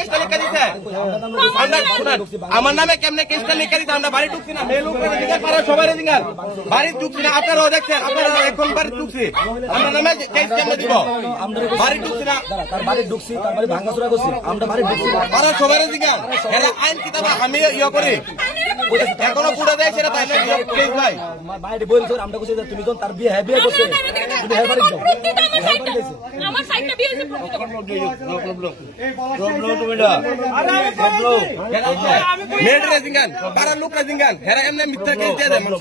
কেসটা লিখে দিছে? আমার নামে কেমনে কেসটা লিখে দিছে? আমরা বাড়ি ঢুকছি না, মেয়ে লোক সবাই রেজিঙ্গার বাড়ি ঢুকছি না। আপনারাও দেখছেন, আপনারা এখন বাড়ি ঢুকছি, আমরা নামে কেস কেমনে দিব? বাড়ি ঢুকছি না, তার বাড়ি ঢুকছি, তার বাড়ি ভাঙাচোরা করছি, আমরা বাড়ি ঢুকছি তারা সবাই রেজিঙ্গার। আইন কিতাব আমি ইয়ে করি এখনো পুরো দেয় সেটা তাই ভাই বাইরে বলছো আমরা করছি তুমি যখন তার বিয়ে বিয়ে করছে তুমি হ্যাঁ বাড়ি যাও আমার সাইডটা বিয়ে হয়েছে মেয়ের রেজিঙ্গান পাড়ার লোক রেজিঙ্গান হেরা এমনি মিথ্যা কেস দিয়ে দেয় মানুষ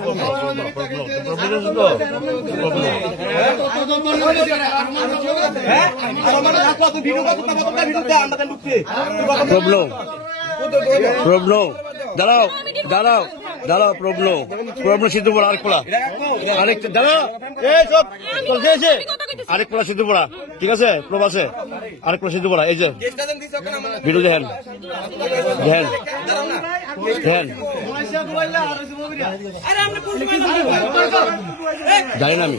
দাঁড়াও দাঁড়াও দাঁড়াও প্রবলেম সিদ্ধ পড়া আরেক পড়া আরেক দাঁড়াও আরেক পড়া সিদ্ধ পড়া ঠিক আছে প্রব আছে আরেক পড়া সিদ্ধ পড়া এই যে ভিডিও দেখেন দেখেন দেখেন জানি না আমি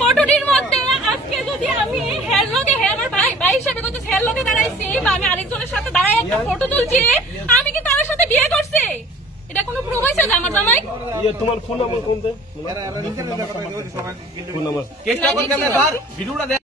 ফটোটির মধ্যে আজকে যদি আমি হের লোকে আমার ভাই হিসেবে হের লোকে দাঁড়াইছি বা আমি আরেকজনের সাথে দাঁড়াই একটা ফটো তুলছি, আমি কি তার সাথে বিয়ে করছি? এটা কোনো প্রুফ হয়েছে যে আমার জামাই? তোমার ফোন নাম্বার কোনটা? কেসটা কোন ক্যামেরা ভিডিওটা